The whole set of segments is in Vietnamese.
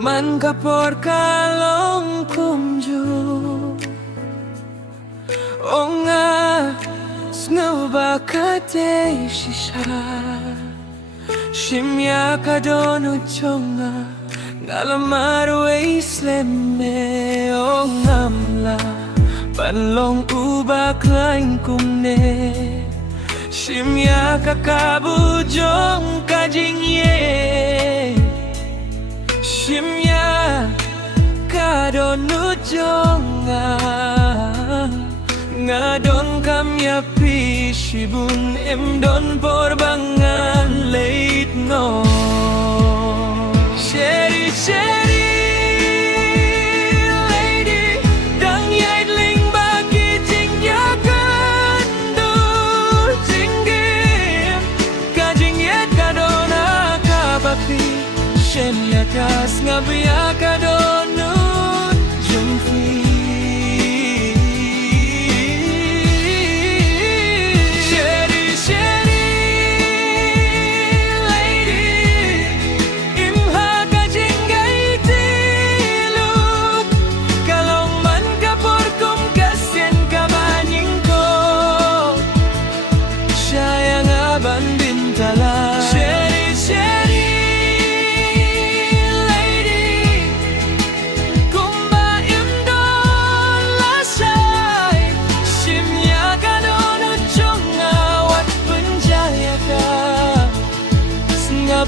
Man kapor kalong kumju Onga Snova kate shisha Shimya kadono chonga Ngalamaru isleme Ongamla Panlong ubak lain kumne Shimya kakabujong kajingye Shimya kadonu jonga Ngadon kamya pishibun Emdon porbangan late no Sheri sheri lady Dang yaidling bagi jingya kandu Jinggim Kajingyet kadona kabapi Shemya kas ngabya kadonu jumfi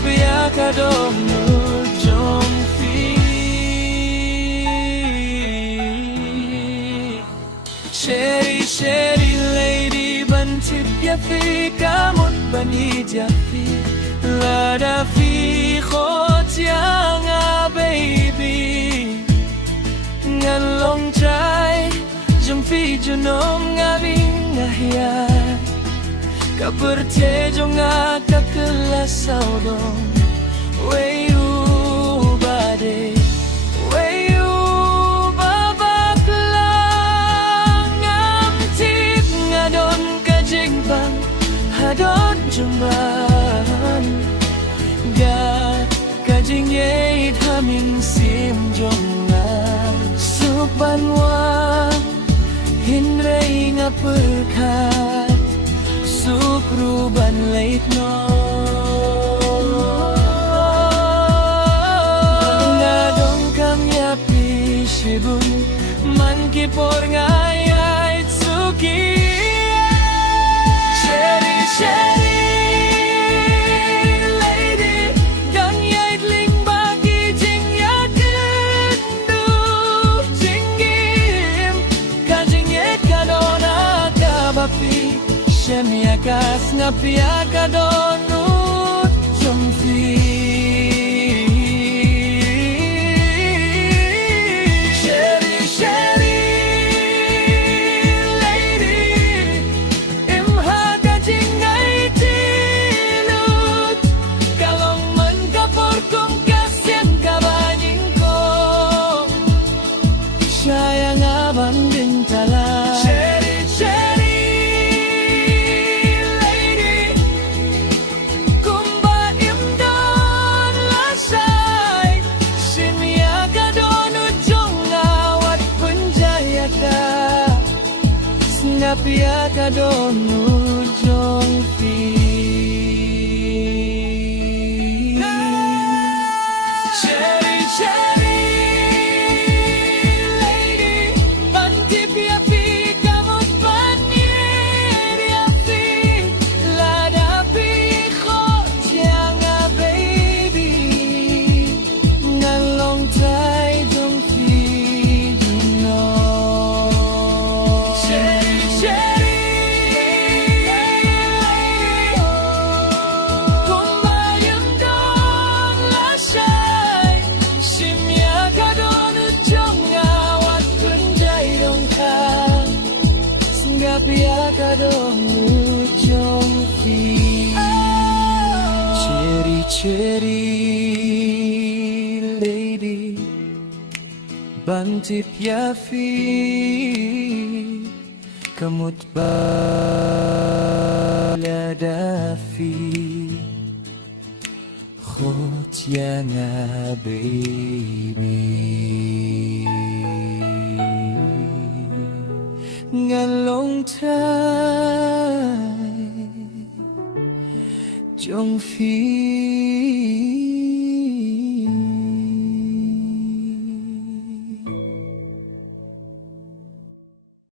Biar kadong nujong fi Sheri sheri lady bantip ya fi kamut bani jafi Lada fi khot yang baby Ngan long trai jong fi junom ngabing ngahiyat Kaperte jonga kakela saudong Weyu bade Weyu babaklang Ngamtip ngadon kajengbang Hadon jumban Ga kajingyait haming sim jonga Supanwang Hinrei ngapurkat Sukruban late no Ngadong kamya pishibun Man kipor ngayay tsuki Sheri sheri lady Dang yaidling bagi jingya kendu Jinggim Kajingyet kadona kabapi Shemya kas ngapya kadonut jumfi Sheri sheri lady Imha kajingay tilut Kalong man kapor kong kasyan kabanying ko Siya yang abang bintala Napia kadonu jong fi Sheri sheri lady Bantip ya fi kamut panir ya fi Lada fi khot yang baby Ngalong tai jong fi no Biar kadong ujung fi Ceri ceri lady Bantip ya fi Kamut balada fi Khot 家啊，baby，俺龙台。Jong Phi